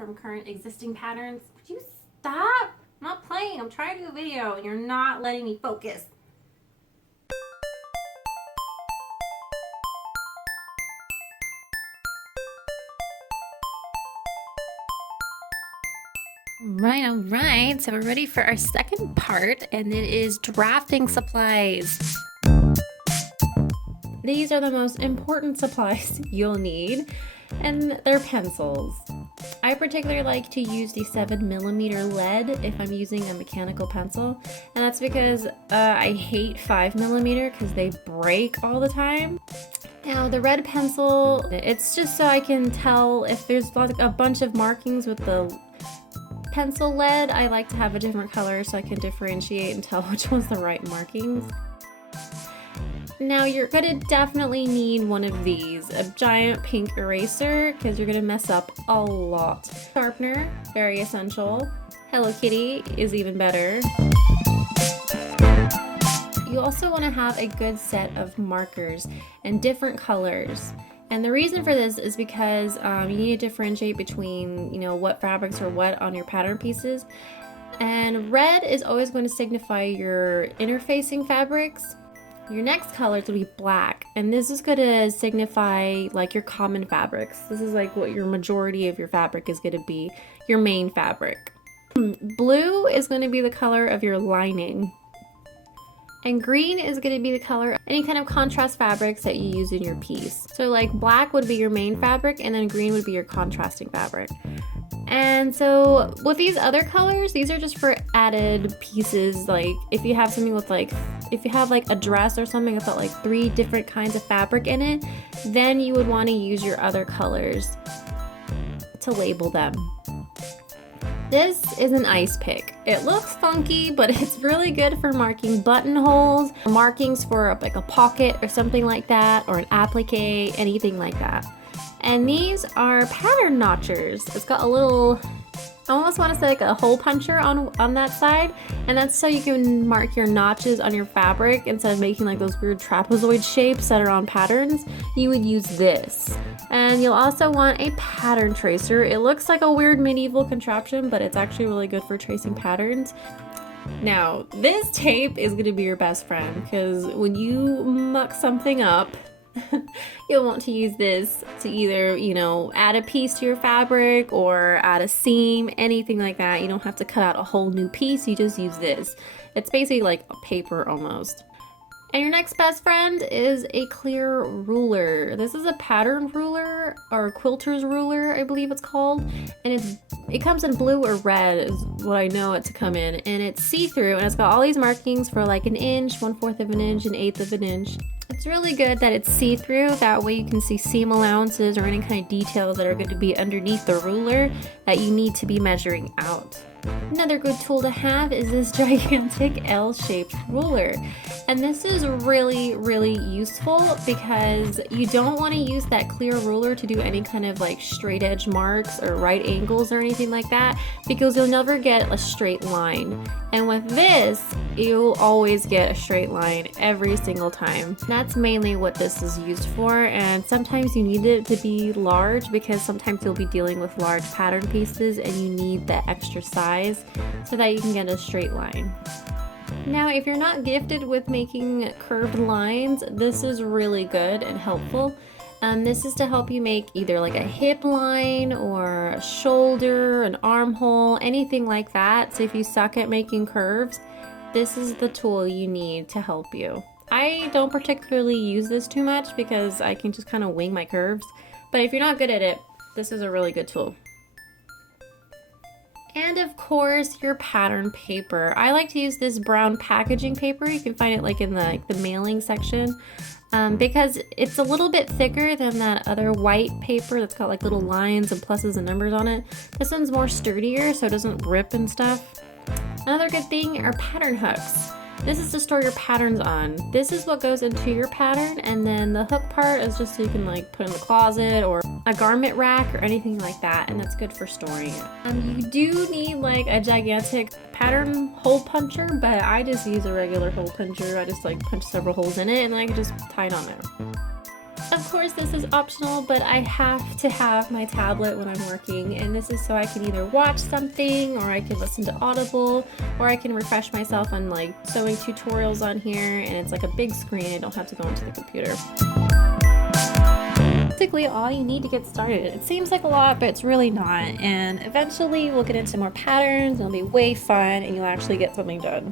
from current existing patterns. Would you stop? I'm not playing. I'm trying to do a video and you're not letting me focus. All right, so we're ready for our second part, and it is drafting supplies. These are the most important supplies you'll need, and they're pencils. I particularly like to use the 7mm lead if I'm using a mechanical pencil, and that's because I hate 5mm because they break all the time. Now the red pencil, it's just so I can tell if there's like a bunch of markings with the pencil lead. I like to have a different color so I can differentiate and tell which one's the right markings. Now you're gonna definitely need one of these, a giant pink eraser, because you're gonna mess up a lot. Sharpener, very essential. Hello Kitty is even better. You also want to have a good set of markers and different colors. And the reason for this is because you need to differentiate between, what fabrics are what on your pattern pieces. And red is always going to signify your interfacing fabrics. Your next color is going to be black, and this is going to signify like your common fabrics. This is like what your majority of your fabric is going to be, your main fabric. Blue is going to be the color of your lining. And green is going to be the color of any kind of contrast fabrics that you use in your piece. So like black would be your main fabric, and then green would be your contrasting fabric. And so with these other colors, these are just for added pieces. Like if you have something with if you have like a dress or something that's got like 3 different kinds of fabric in it, then you would want to use your other colors to label them. This is an ice pick. It looks funky, but it's really good for marking buttonholes, markings for like a pocket or something like that, or an applique, anything like that. And these are pattern notchers. It's got a little, I almost want to say like a hole puncher on that side, and that's so you can mark your notches on your fabric instead of making like those weird trapezoid shapes that are on patterns. You would use this. And you'll also want a pattern tracer. It looks like a weird medieval contraption, but it's actually really good for tracing patterns. Now, this tape is going to be your best friend, because when you muck something up, you'll want to use this to either, add a piece to your fabric or add a seam, anything like that. You don't have to cut out a whole new piece, you just use this. It's basically like a paper almost. And your next best friend is a clear ruler. This is a pattern ruler, or Quilters Ruler, I believe it's called. And it comes in blue or red is what I know it to come in. And it's see-through, and it's got all these markings for like an inch, 1/4 of an inch, 1/8 of an inch. It's really good that it's see-through. That way you can see seam allowances or any kind of details that are going to be underneath the ruler that you need to be measuring out. Another good tool to have is this gigantic L-shaped ruler. And this is really, really useful because you don't want to use that clear ruler to do any kind of like straight edge marks or right angles or anything like that, because you'll never get a straight line. And with this, you'll always get a straight line every single time. That's mainly what this is used for, and sometimes you need it to be large because sometimes you'll be dealing with large pattern pieces and you need the extra size so that you can get a straight line. Now, if you're not gifted with making curved lines, this is really good and helpful. This is to help you make either like a hip line or a shoulder, an armhole, anything like that. So if you suck at making curves, this is the tool you need to help you. I don't particularly use this too much because I can just kind of wing my curves. But if you're not good at it, this is a really good tool. And of course, your pattern paper. I like to use this brown packaging paper. You can find it like in the mailing section. Because it's a little bit thicker than that other white paper that's got like little lines and pluses and numbers on it. This one's more sturdier, so it doesn't rip and stuff. Another good thing are pattern hooks. This is to store your patterns on. This is what goes into your pattern, and then the hook part is just so you can like put in the closet or a garment rack or anything like that, and that's good for storing it. You do need like a gigantic pattern hole puncher, but I just use a regular hole puncher. I just like punch several holes in it and then I can just tie it on there. Of course, this is optional, but I have to have my tablet when I'm working, and this is so I can either watch something, or I can listen to Audible, or I can refresh myself on like sewing tutorials on here, and it's like a big screen. I don't have to go into the computer. Basically all you need to get started. It seems like a lot, but it's really not, and eventually we'll get into more patterns, and it'll be way fun, and you'll actually get something done.